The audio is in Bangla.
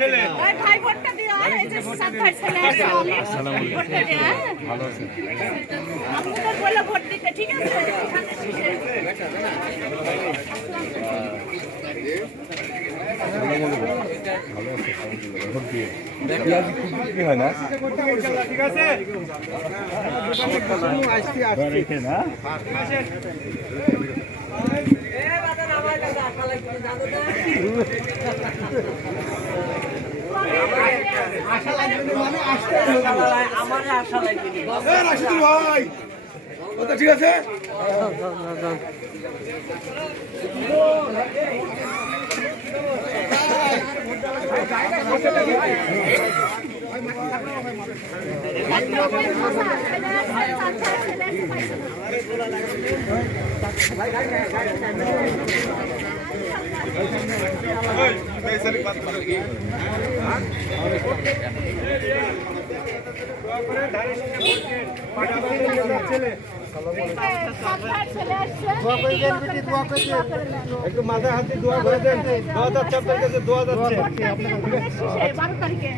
ছেলে ওই ভাই ভোটটা দিও এই যে সাত ভাই ছেলে আছে ভোটটা দিও ভালো আছে আপনাদের বলে ভোট দিতে ঠিক আছে হয় না ঠিক আছে না ভাই ঠিক আছে একটু মাথা হাতে দোয়া করে দেন 2000 কাছে দোয়া যাচ্ছে 12 তারিখে